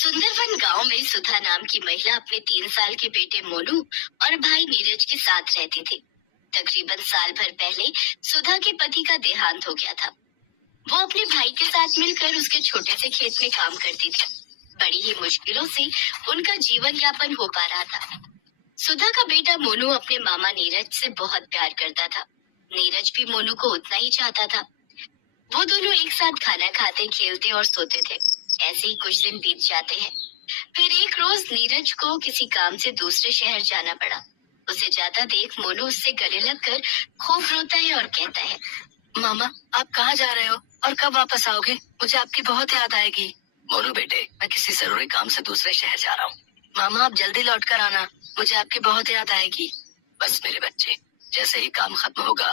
सुंदरवन गांव में सुधा नाम की महिला अपने 3 साल के बेटे मोनू और भाई नीरज के साथ रहती थी। तकरीबन साल भर पहले सुधा के पति का देहांत हो गया था। वो अपने भाई के साथ मिलकर उसके छोटे से खेत में काम करती थी। बड़ी ही मुश्किलों से उनका जीवन यापन हो पा रहा था। सुधा का बेटा मोनू अपने मामा नीरज से बहुत प्यार करता था। नीरज भी मोनू को उतना ही चाहता था। वो दोनों एक साथ खाना खाते, खेलते और सोते थे। ऐसे ही कुछ दिन बीत जाते हैं। फिर एक रोज नीरज को किसी काम से दूसरे शहर जाना पड़ा। उसे जाता देख मोनू उससे गले लगकर खूब रोता है और कहता है, मामा, आप कहाँ जा रहे हो और कब वापस आओगे? मुझे आपकी बहुत याद आएगी। मोनू बेटे, मैं किसी जरूरी काम से दूसरे शहर जा रहा हूँ। मामा, आप जल्दी लौट कर आना, मुझे आपकी बहुत याद आएगी। बस मेरे बच्चे, जैसे ही काम खत्म होगा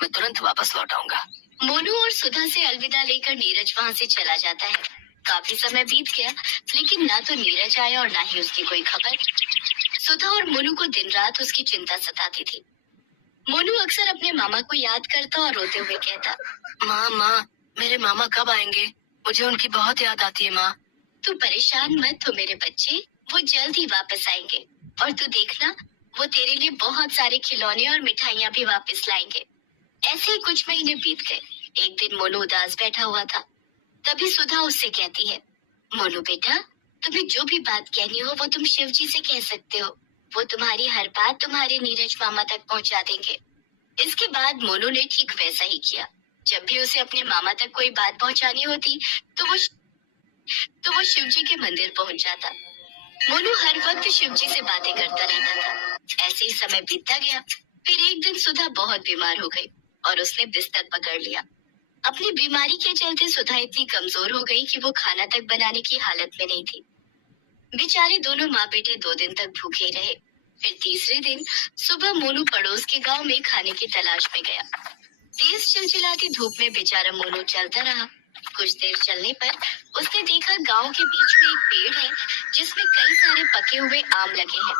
मैं तुरंत वापस लौट आऊंगा। मोनू और सुधा से अलविदा लेकर नीरज वहाँ से चला जाता है। काफी समय बीत गया, लेकिन ना तो नीरज आया और ना ही उसकी कोई खबर। सुधा और मोनू को दिन रात उसकी चिंता सताती थी। मोनू अक्सर अपने मामा को याद करता और रोते हुए कहता, माँ, मेरे मामा कब आएंगे? मुझे उनकी बहुत याद आती है माँ। तू परेशान मत हो मेरे बच्चे, वो जल्द ही वापस आएंगे। और तू देखना, वो तेरे लिए बहुत सारे खिलौने और मिठाइयाँ भी वापस लाएंगे। ऐसे ही कुछ महीने बीत गए। एक दिन मोनू उदास बैठा हुआ था। तभी सुधा उससे कहती है, मोनू बेटा, तुम्हें जो भी बात कहनी हो वो तुम शिव जी से कह सकते हो। वो तुम्हारी हर बात तुम्हारे नीरज मामा तक पहुंचा देंगे। इसके बाद मोनू ने ठीक वैसा ही किया। जब भी उसे अपने मामा तक कोई बात पहुंचानी होती तो वो शिव जी के मंदिर पहुंच जाता। मोनू हर वक्त शिव जी से बातें करता रहता था। ऐसे ही समय बीतता गया। फिर एक दिन सुधा बहुत बीमार हो गई और उसने बिस्तर पकड़ लिया। अपनी बीमारी के चलते सुधा इतनी कमजोर हो गई कि वो खाना तक बनाने की हालत में नहीं थी। बेचारे दोनों माँ बेटे 2 दिन तक भूखे रहे। फिर तीसरे दिन सुबह मोनू पड़ोस के गांव में खाने की तलाश में गया। तेज चिलचिलाती धूप में बेचारा मोनू चलता रहा। कुछ देर चलने पर उसने देखा गांव के बीच में एक पेड़ है जिसमें कई सारे पके हुए आम लगे हैं।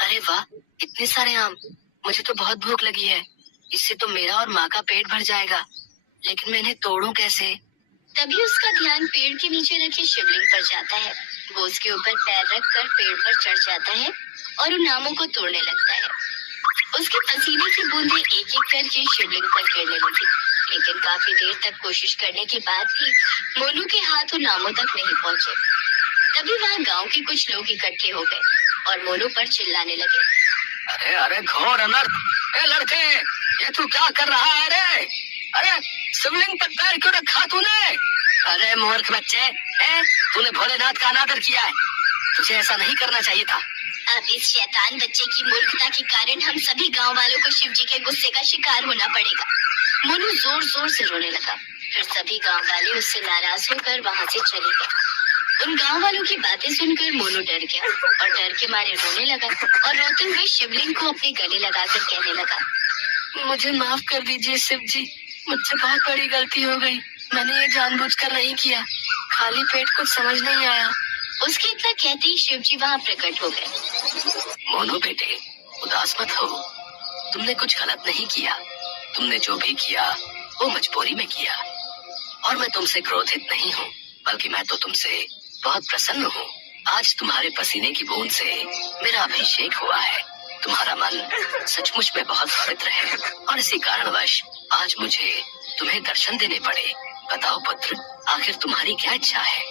अरे वाह, इतने सारे आम! मुझे तो बहुत भूख लगी है। इससे तो मेरा और माँ का पेट भर जाएगा, लेकिन मैं इन्हें तोड़ूं कैसे? तभी उसका ध्यान पेड़ के नीचे रखे शिवलिंग पर जाता है। वो उसके ऊपर पैर रखकर पेड़ पर चढ़ जाता है और उन आमों को तोड़ने लगता है। उसके पसीने की बूंदें एक एक करके शिवलिंग पर गिरने लगी, लेकिन काफी देर तक कोशिश करने के बाद भी मोनू के हाथ उन आमों तक नहीं पहुंचे। तभी वहाँ गांव के कुछ लोग इकट्ठे हो गए और मोनू पर चिल्लाने लगे, अरे अरे घोर अनर्थ! ए लड़के, ये तू क्या कर रहा है रे? अरे शिवलिंग पर पैर क्यों रखा तूने? अरे मूर्ख बच्चे, तूने भोलेनाथ का अनादर किया है। तुझे ऐसा नहीं करना चाहिए था। अब इस शैतान बच्चे की मूर्खता के कारण हम सभी गांव वालों को शिव जी के गुस्से का शिकार होना पड़ेगा। मोनू जोर जोर से रोने लगा। फिर सभी गांव वाले उससे नाराज होकर वहां से चले गए। उन गांव वालों की बातें सुनकर मोनू डर गया और डर के मारे रोने लगा और रोते हुए शिवलिंग को अपने गले लगाकर कहने लगा, मुझे माफ कर दीजिए शिव जी, मुझसे बहुत बड़ी गलती हो गई। मैंने ये जानबूझकर नहीं किया, खाली पेट कुछ समझ नहीं आया। उसके इतना कहते ही शिव जी वहाँ प्रकट हो गए। मोनू बेटे, उदास मत हो। तुमने कुछ गलत नहीं किया। तुमने जो भी किया वो मजबूरी में किया। और मैं तुमसे क्रोधित नहीं हूँ, बल्कि मैं तो तुमसे बहुत प्रसन्न हूँ। आज तुम्हारे पसीने की बूंद से मेरा अभिषेक हुआ है। तुम्हारा मन सचमुच में बहुत पवित्र है और इसी कारणवश आज मुझे तुम्हें दर्शन देने पड़े। बताओ पुत्र, आखिर तुम्हारी क्या इच्छा है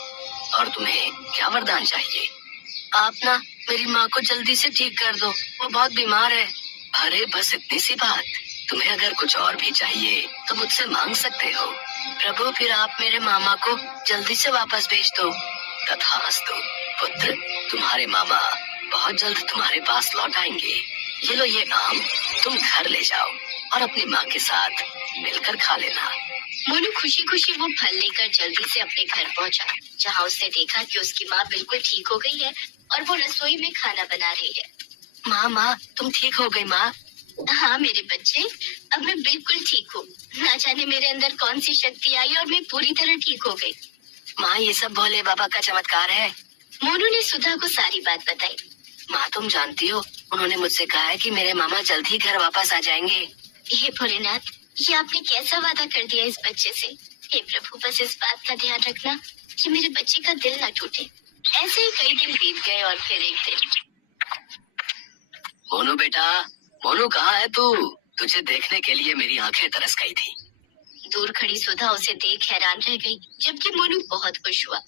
और तुम्हें क्या वरदान चाहिए? आप ना मेरी माँ को जल्दी से ठीक कर दो, वो बहुत बीमार है। अरे बस इतनी सी बात। तुम्हें अगर कुछ और भी चाहिए तो मुझसे मांग सकते हो। प्रभु, फिर आप मेरे मामा को जल्दी से वापस भेज दो। तथास्तु पुत्र, तुम्हारे मामा बहुत जल्द तुम्हारे पास लौट आएंगे। ये लो ये आम, तुम घर ले जाओ और अपनी माँ के साथ मिलकर खा लेना। मोनू खुशी खुशी वो फल लेकर जल्दी से अपने घर पहुंचा, जहां उसने देखा कि उसकी माँ बिल्कुल ठीक हो गई है और वो रसोई में खाना बना रही है। माँ, तुम ठीक हो गई माँ? हाँ मेरे बच्चे, अब मैं बिल्कुल ठीक हूँ। ना जाने मेरे अंदर कौन सी शक्ति आई और मैं पूरी तरह ठीक हो गई। माँ, ये सब भोले बाबा का चमत्कार है। मोनू ने सुधा को सारी बात बताई। माँ, तुम जानती हो, उन्होंने मुझसे कहा है कि मेरे मामा जल्द ही घर वापस आ जाएंगे। हे भोलेनाथ, ये आपने कैसा वादा कर दिया इस बच्चे से? हे प्रभु, बस इस बात का ध्यान रखना कि मेरे बच्चे का दिल न टूटे। ऐसे ही कई दिन बीत गए और फिर एक दिन मोनू बेटा, मोनू कहाँ है तू? तुझे देखने के लिए मेरी आंखें तरस गई थी। दूर खड़ी सुधा उसे देख हैरान रह गई, जबकि मोनू बहुत खुश हुआ।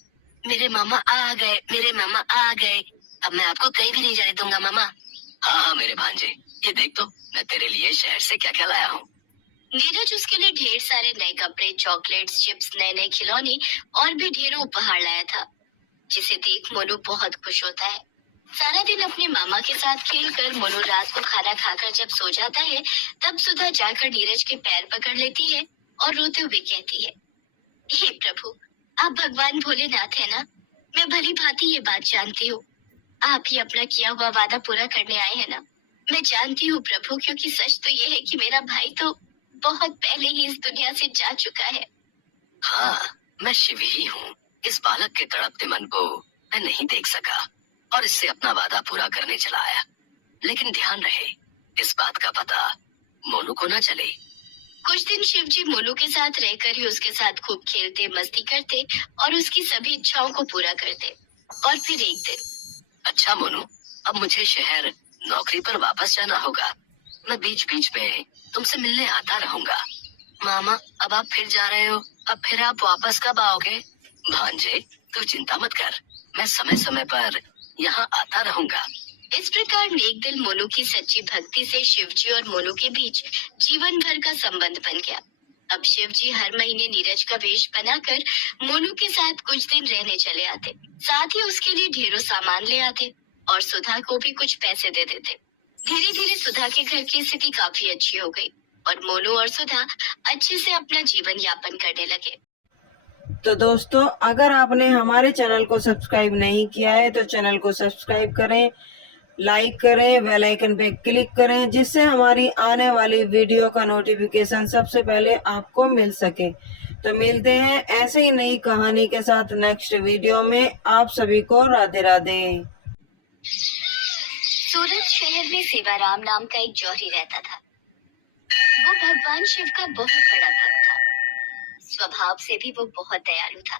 मेरे मामा आ गए, मेरे मामा आ गए। अब मैं आपको कहीं भी नहीं जाने दूंगा मामा। हाँ हाँ मेरे भांजे, ये देख तो मैं तेरे लिए शहर से क्या क्या लाया हूँ। नीरज उसके लिए ढेर सारे नए कपड़े, चॉकलेट्स, चिप्स, नए नए खिलौने और भी ढेरों उपहार लाया था, जिसे देख मोनू बहुत खुश होता है। सारा दिन अपने मामा के साथ खेलकर मोनू रात को खाना खाकर जब सो जाता है, तब सुधा जाकर नीरज के पैर पकड़ लेती है और रोते हुए कहती है, हे प्रभु, आप भगवान भोलेनाथ है ना? मैं भली भांति ये बात जानती हूँ। आप ही अपना किया हुआ वादा पूरा करने आए हैं ना? मैं जानती हूँ प्रभु, क्योंकि सच तो ये है कि मेरा भाई तो बहुत पहले ही इस दुनिया से जा चुका है। हाँ, मैं शिव ही हूँ। इस बालक के तड़पते मन को मैं नहीं देख सका और इससे अपना वादा पूरा करने चला आया। लेकिन ध्यान रहे, इस बात का पता मोनू को ना चले। कुछ दिन शिवजी मोनू के साथ रहकर ही उसके साथ खूब खेलते, मस्ती करते और उसकी सभी इच्छाओं को पूरा करते। और फिर एक दिन, अच्छा मोनू, अब मुझे शहर नौकरी पर वापस जाना होगा। मैं बीच बीच में तुमसे मिलने आता रहूंगा। मामा, अब आप फिर जा रहे हो? अब फिर आप वापस कब आओगे? भांजे, तू चिंता मत कर, मैं समय समय पर यहाँ आता रहूंगा। इस प्रकार नेक दिल मोनू की सच्ची भक्ति से शिवजी और मोनू के बीच जीवन भर का संबंध बन गया। अब शिवजी हर महीने नीरज का वेश बनाकर मोनू के साथ कुछ दिन रहने चले आते, साथ ही उसके लिए ढेरों सामान ले आते और सुधा को भी कुछ पैसे दे देते। धीरे धीरे सुधा के घर की स्थिति काफी अच्छी हो गई और मोनू और सुधा अच्छे से अपना जीवन यापन करने लगे। तो दोस्तों, अगर आपने हमारे चैनल को सब्सक्राइब नहीं किया है तो चैनल को सब्सक्राइब करें, लाइक करें, बेल आइकन पे क्लिक करें, जिससे हमारी आने वाली वीडियो का नोटिफिकेशन सबसे पहले आपको मिल सके। तो मिलते हैं ऐसे ही नई कहानी के साथ नेक्स्ट वीडियो में। आप सभी को राधे राधे। सूरत शहर में सेवाराम नाम का एक जौहरी रहता था। वो भगवान शिव का बहुत बड़ा भक्त था। स्वभाव से भी वो बहुत दयालु था।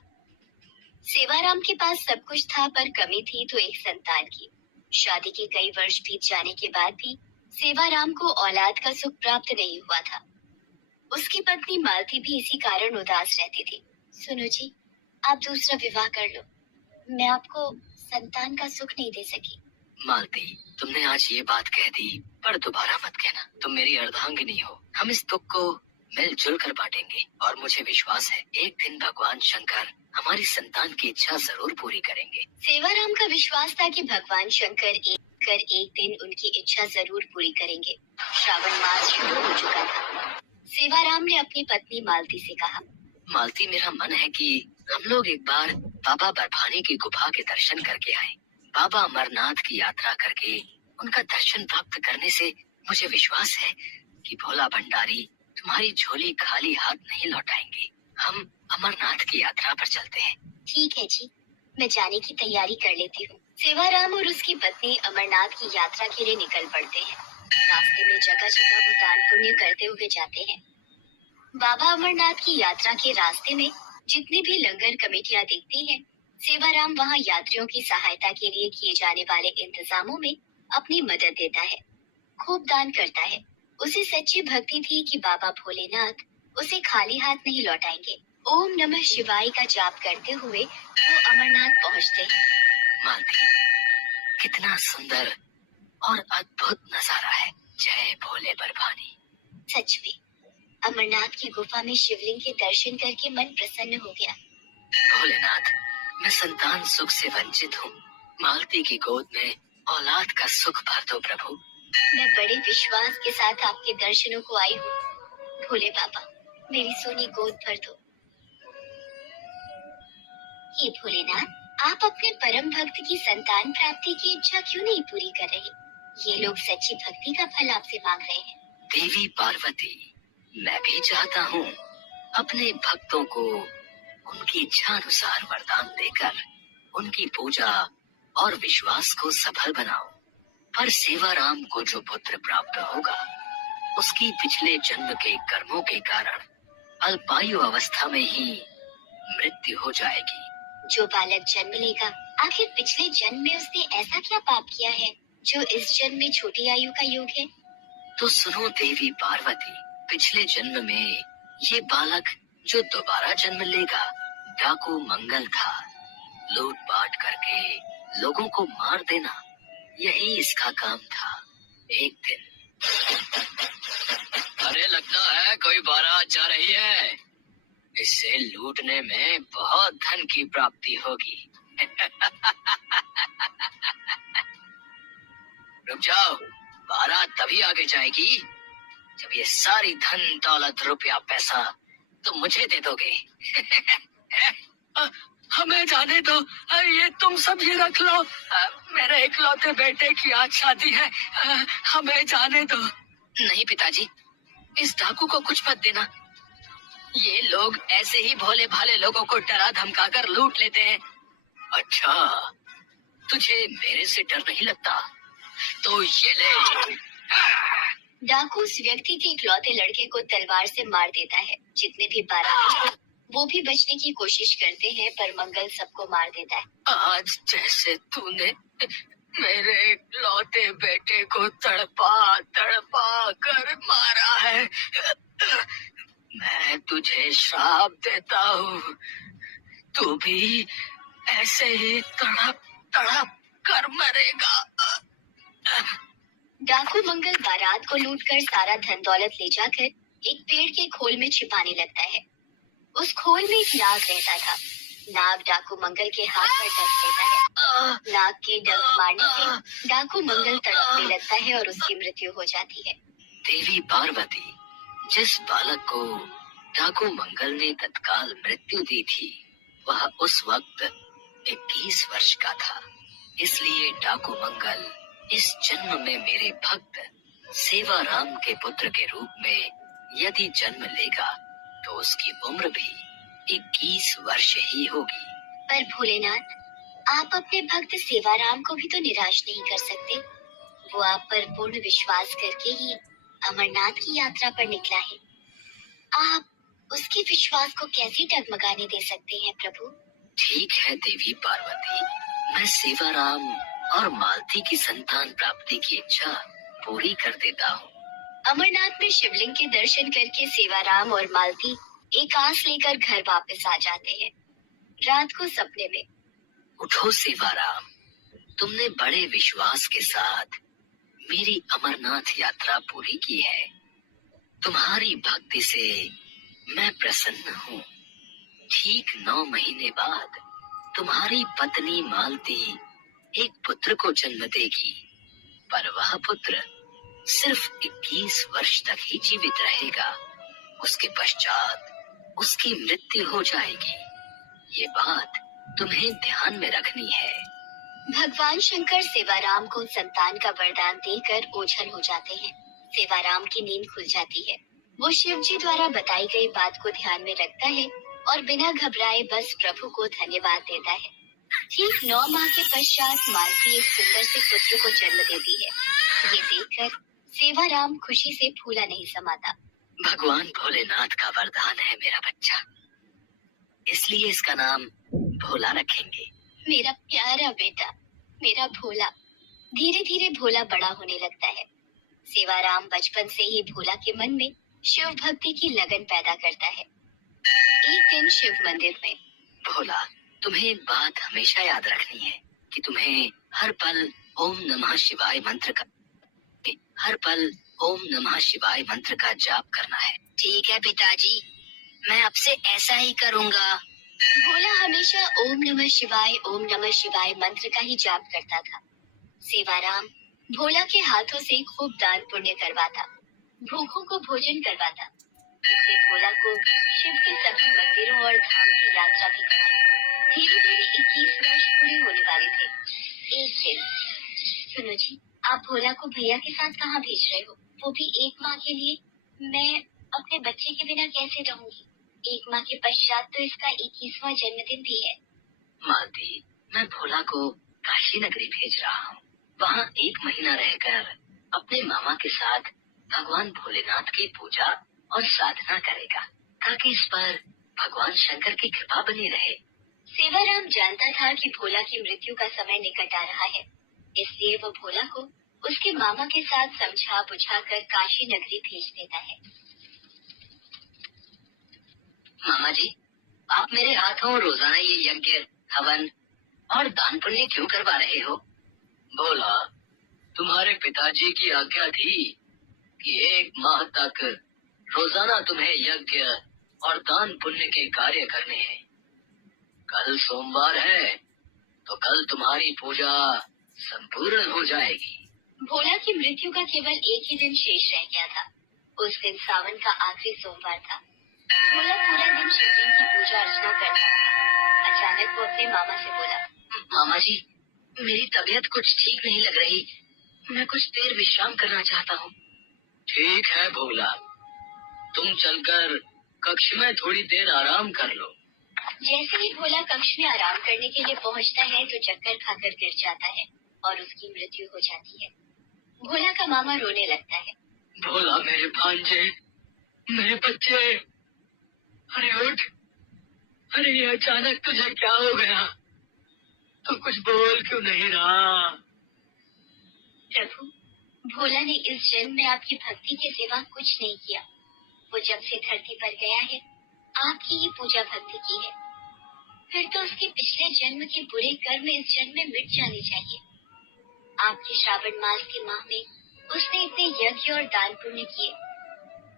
सेवाराम के पास सब कुछ था, पर कमी थी तो एक संतान की। शादी के कई वर्ष बीत जाने के बाद भी सेवाराम को औलाद का सुख प्राप्त नहीं हुआ था। उसकी पत्नी मालती भी इसी कारण उदास रहती थी। सुनो जी, आप दूसरा विवाह कर लो, मैं आपको संतान का सुख नहीं दे सकी। मालती, तुमने आज ये बात कह दी, पर दोबारा मत कहना। तुम मेरी अर्धांगिनी हो। हम इस दुख को मिलजुल कर बांटेंगे और मुझे विश्वास है एक दिन भगवान शंकर हमारी संतान की इच्छा जरूर पूरी करेंगे। सेवाराम का विश्वास था कि भगवान शंकर एक दिन उनकी इच्छा जरूर पूरी करेंगे। श्रावण मास शुरू हो चुका था। सेवाराम ने अपनी पत्नी मालती से कहा, मालती, मेरा मन है कि हम लोग एक बार बाबा बर्फानी की गुफा के दर्शन करके आए। बाबा अमरनाथ की यात्रा करके उनका दर्शन प्राप्त करने से मुझे विश्वास है कि भोला भंडारी तुम्हारी झोली खाली हाथ नहीं लौटाएंगे। हम अमरनाथ की यात्रा पर चलते हैं। ठीक है जी, मैं जाने की तैयारी कर लेती हूँ। सेवाराम और उसकी पत्नी अमरनाथ की यात्रा के लिए निकल पड़ते हैं। रास्ते में जगह जगह वो दान पुण्य करते हुए जाते हैं। बाबा अमरनाथ की यात्रा के रास्ते में जितनी भी लंगर कमेटियां दिखती हैं, सेवाराम वहां यात्रियों की सहायता के लिए किए जाने वाले इंतजामों में अपनी मदद देता है, खूब दान करता है। उसे सच्ची भक्ति थी कि बाबा भोलेनाथ उसे खाली हाथ नहीं लौटाएंगे। ओम नमः शिवाय का जाप करते हुए वो अमरनाथ पहुंचते हैं। मालती, कितना सुंदर और अद्भुत नजारा है। जय भोले बर्फानी। सच में अमरनाथ की गुफा में शिवलिंग के दर्शन करके मन प्रसन्न हो गया। भोलेनाथ, मैं संतान सुख से वंचित हूँ। मालती की गोद में औलाद का सुख भर दो प्रभु। मैं बड़े विश्वास के साथ आपके दर्शनों को आई हूँ। भोले बाबा, मेरी सोनी गोद भर दो। हे भोलेनाथ, आप अपने परम भक्त की संतान प्राप्ति की इच्छा क्यों नहीं पूरी कर रहे? ये लोग सच्ची भक्ति का फल आपसे मांग रहे हैं। देवी पार्वती, मैं भी चाहता हूँ अपने भक्तों को उनकी इच्छा अनुसार वरदान देकर उनकी पूजा और विश्वास को सफल बनाओ। पर सेवाराम को जो पुत्र प्राप्त होगा, उसकी पिछले जन्म के कर्मों के कारण अल्पायु अवस्था में ही मृत्यु हो जाएगी। जो बालक जन्म लेगा आखिर पिछले जन्म में उसने ऐसा क्या पाप किया है जो इस जन्म में छोटी आयु का योग है? तो सुनो देवी पार्वती, पिछले जन्म में ये बालक जो दोबारा जन्म लेगा डाकू मंगल था। लूटपाट करके लोगों को मार देना, यही इसका काम था। एक दिन अरे लगता है कोई बारात जा रही है। इससे लूटने में बहुत धन की प्राप्ति होगी। रुक जाओ, बारात तभी आगे जाएगी जब ये सारी धन दौलत रुपया पैसा तुम मुझे दे दोगे। हमें जाने दो, ये तुम सब ही रख लो। मेरे इकलौते बेटे की आज शादी है, हमें जाने दो। नहीं पिताजी, इस डाकू को कुछ मत देना। ये लोग ऐसे ही भोले भाले लोगों को डरा धमका कर लूट लेते हैं। अच्छा, तुझे मेरे से डर नहीं लगता? तो ये ले। डाकू उस व्यक्ति के इकलौते लड़के को तलवार से मार देता है। जितने भी बाराती हैं, वो भी बचने की कोशिश करते हैं, पर मंगल सबको मार देता है। आज जैसे तूने मेरे इकलौते बेटे को तड़पा तड़पा कर मारा है, मैं तुझे श्राप देता हूँ। तू भी ऐसे ही तड़प तड़प कर मरेगा। डाकू मंगल बारात को लूटकर सारा धन दौलत ले जाकर एक पेड़ के खोल में छिपाने लगता है। उस खोल में एक नाग रहता था। नाग डाकू मंगल के हाथ पर डस लेता है। नाग के डंक मारने से डाकू मंगल तड़पने लगता है और उसकी मृत्यु हो जाती है। देवी पार्वती, जिस बालक को डाकू मंगल ने तत्काल मृत्यु दी थी, वह उस वक्त 21 वर्ष का था। इसलिए डाकू मंगल इस जन्म में मेरे भक्त सेवाराम के पुत्र के रूप में यदि जन्म लेगा तो उसकी उम्र भी 21 वर्ष ही होगी। पर भोलेनाथ, आप अपने भक्त सेवाराम को भी तो निराश नहीं कर सकते। वो आप पर पूर्ण विश्वास करके ही अमरनाथ की यात्रा पर निकला है। आप उसके विश्वास को कैसे डगमगाने दे सकते हैं प्रभु? ठीक है देवी पार्वती, मैं सेवाराम और मालती की संतान प्राप्ति की इच्छा पूरी कर देता हूँ। अमरनाथ में शिवलिंग के दर्शन करके सेवाराम और मालती एक आस लेकर घर वापस आ जाते हैं। रात को सपने में, उठो सेवाराम, तुमने बड़े विश्वास के साथ मेरी अमरनाथ यात्रा पूरी की है। तुम्हारी भक्ति से मैं प्रसन्न हूँ। ठीक 9 महीने बाद तुम्हारी पत्नी मालती एक पुत्र को जन्म देगी, पर वह पुत्र सिर्फ 21 वर्ष तक ही जीवित रहेगा। उसके पश्चात उसकी मृत्यु हो जाएगी। ये बात तुम्हें ध्यान में रखनी है। भगवान शंकर सेवाराम को संतान का वरदान देकर ओझल हो जाते हैं। सेवाराम की नींद खुल जाती है। वो शिव जी द्वारा बताई गई बात को ध्यान में रखता है और बिना घबराए बस प्रभु को धन्यवाद देता है। ठीक 9 माह के पश्चात मालती एक सुंदर से पुत्र को जन्म देती है। ये देखकर सेवाराम खुशी से फूला नहीं समाता। भगवान भोलेनाथ का वरदान है मेरा बच्चा, इसलिए इसका नाम भोला रखेंगे। मेरा प्यारा बेटा, मेरा भोला। धीरे धीरे भोला बड़ा होने लगता है। सेवाराम बचपन से ही भोला के मन में शिव भक्ति की लगन पैदा करता है। एक दिन शिव मंदिर में, भोला, तुम्हें एक बात हमेशा याद रखनी है कि तुम्हें हर पल ओम नमः शिवाय मंत्र का जाप करना है। ठीक है पिताजी, मैं अब से ऐसा ही करूँगा। भोला हमेशा ओम नमः शिवाय मंत्र का ही जाप करता था। सेवाराम भोला के हाथों से खूब दान पुण्य करवाता, भूखों को भोजन करवाता। इससे भोला को शिव के सभी मंदिरों और धाम की यात्रा भी कराई। धीरे धीरे 21 वर्ष पूरे होने वाले थे। एक दिन, सुनो जी, आप भोला को भैया के साथ कहाँ भेज रहे हो? वो भी 1 माह के लिए? मैं अपने बच्चे के बिना कैसे रहूंगी? 1 माह के पश्चात तो इसका 21वां जन्मदिन भी है। मालती, मैं भोला को काशी नगरी भेज रहा हूँ। वहाँ 1 महीना रहकर अपने मामा के साथ भगवान भोलेनाथ की पूजा और साधना करेगा, ताकि इस पर भगवान शंकर की कृपा बनी रहे। सेवाराम जानता था कि भोला की मृत्यु का समय निकट आ रहा है, इसलिए वो भोला को उसके मामा के साथ समझा बुझाकर काशी नगरी भेज देता है। मामा जी, आप मेरे हाथों रोजाना ये यज्ञ, हवन और दान पुण्य क्यों करवा रहे हो? भोला, तुम्हारे पिताजी की आज्ञा थी कि 1 माह तक रोजाना तुम्हें यज्ञ और दान पुण्य के कार्य करने हैं। कल सोमवार है, तो कल तुम्हारी पूजा संपूर्ण हो जाएगी। भोला की मृत्यु का केवल एक ही दिन शेष रह गया था। उस दिन सावन का आखिरी सोमवार था। भोला पूरा दिन शिवलिंग की पूजा अर्चना करता रहा। अचानक वो अपने मामा से बोला, मामा जी, मेरी तबीयत कुछ ठीक नहीं लग रही। मैं कुछ देर विश्राम करना चाहता हूँ। ठीक है भोला, तुम चलकर कक्ष में थोड़ी देर आराम कर लो। जैसे ही भोला कक्ष में आराम करने के लिए पहुंचता है तो चक्कर खाकर गिर जाता है और उसकी मृत्यु हो जाती है। भोला का मामा रोने लगता है। भोला मेरे भांजे, मेरे बच्चे, अरे उठ। अरे ये अचानक तुझे क्या हो गया? तू कुछ बोल क्यों नहीं रहा? प्रभु, भोला ने इस जन्म में आपकी भक्ति के सिवा कुछ नहीं किया। वो जब से धरती पर गया है, आपकी ही पूजा भक्ति की है। फिर तो उसके पिछले जन्म के बुरे कर्म इस जन्म में मिट जाने चाहिए। आपके श्रावण मास के माह में उसने इतने यज्ञ और दान पुण्य किए।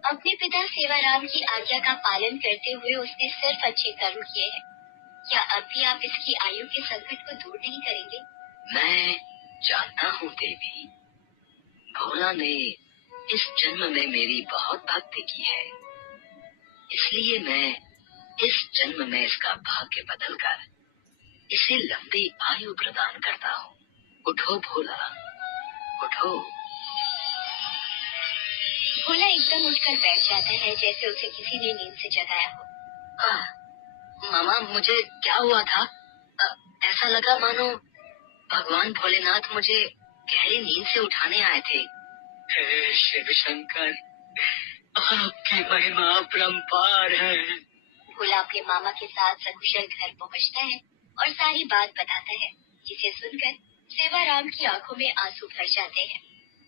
अपने पिता सेवाराम की आज्ञा का पालन करते हुए उसने सिर्फ अच्छे कर्म किए हैं। क्या अब भी आप इसकी आयु के संकट को दूर नहीं करेंगे? मैं जानता हूँ देवी, भोला ने इस जन्म में मेरी बहुत भक्ति की है, इसलिए मैं इस जन्म में इसका भाग्य बदलकर इसे लंबी आयु प्रदान करता हूँ। उठो भोला, उठो। भोला एकदम उठकर बैठ जाता है जैसे उसे किसी ने नींद से जगाया हो। मामा, मुझे क्या हुआ था? ऐसा लगा मानो भगवान भोलेनाथ मुझे गहरी नींद से उठाने आए थे। हे शिव शंकर, आपकी महिमा अपरंपार है। भोला अपने मामा के साथ सकुशल घर पहुंचता है और सारी बात बताता है, जिसे सुनकर सेवाराम की आंखों में आंसू भर जाते हैं।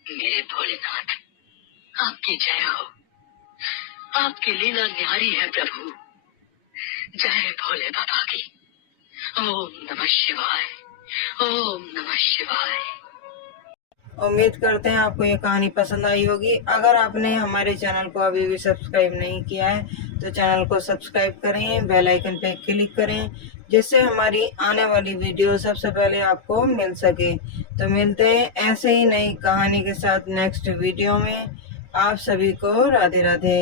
मेरे भोलेनाथ, आपकी जय हो। आपकी लीला न्यारी है प्रभु। जय भोले बाबा की। ओम नमः शिवाय, ओम नमः शिवाय। उम्मीद करते हैं आपको ये कहानी पसंद आई होगी। अगर आपने हमारे चैनल को अभी भी सब्सक्राइब नहीं किया है तो चैनल को सब्सक्राइब करें, बेल आइकन पे क्लिक करें, जिससे हमारी आने वाली वीडियो सबसे पहले आपको मिल सके। तो मिलते हैं ऐसे ही नई कहानी के साथ नेक्स्ट वीडियो में। आप सभी को राधे राधे।